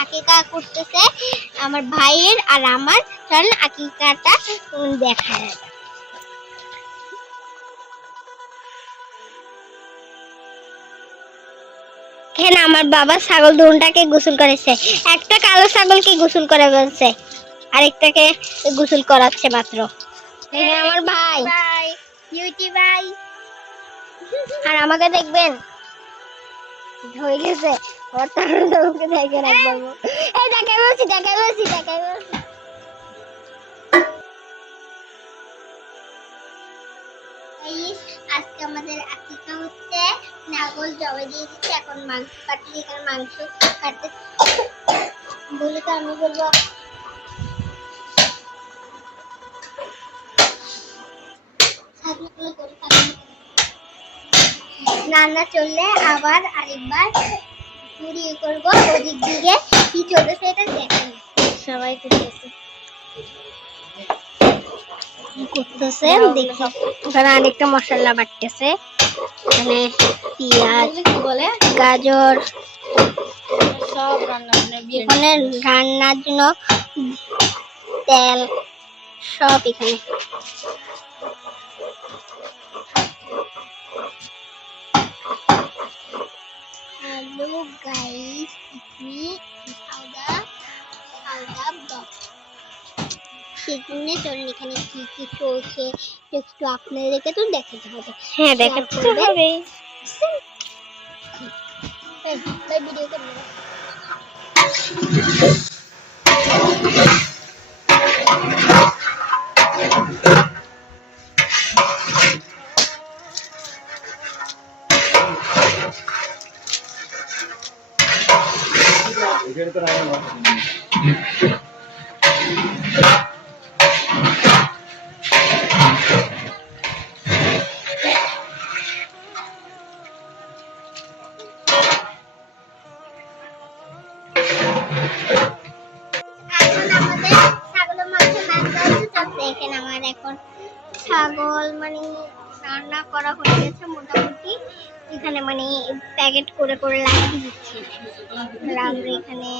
আকিকা করতেছে আমার ভাইয়ের আর আমার। চলেন আকিকাটা দেখা যায়। এখানে আমার বাবা ছাগল দুটাকে গোসল করেছে। একটা কালো ছাগলকে গোসল করে বলছে, আরেকটাকে গোসল করাচ্ছে মাত্র। এখানে আমার ভাই বিউটি ভাই, আর আমাকে দেখবেন হয়ে গেছে। ওকে দেখে রাখবো। এই দেখাই বলছি। আজকে আমাদের আকিকা হচ্ছে, ছাগল জবাই দিয়ে দিচ্ছে, এখন মাংস কাটছি। এখানে মাংস কাটতে বলে তো আমি বলবো রান্না চললে আবার আরেকবার পুড়িয়ে করবো। ওদিক দিকে কি চলতেছে এটা দেখেন, সবাই করতেছে দেখি। ওখানে অনেকটা মশলা বাটতেছে, এখানে পেঁয়াজ গাজর সব এখানে রান্নার জন্য তেল সব এখানে। Hello guys, it's me, Sauda Vlog. সেজন্য চলুন এখানে কি কি চলছে একটু আপনাদেরকে তো দেখাতে হবে। হ্যাঁ, দেখাতে হবে। ভিডিও করব। এখানে তো রান্না না। দেখেন আমার এখন ছাগল মানে রান্না করা হয়ে গেছে মোটামুটি। এখানে মানে প্যাকেট করে করে লাগিয়ে দিচ্ছি। আমরা এখানে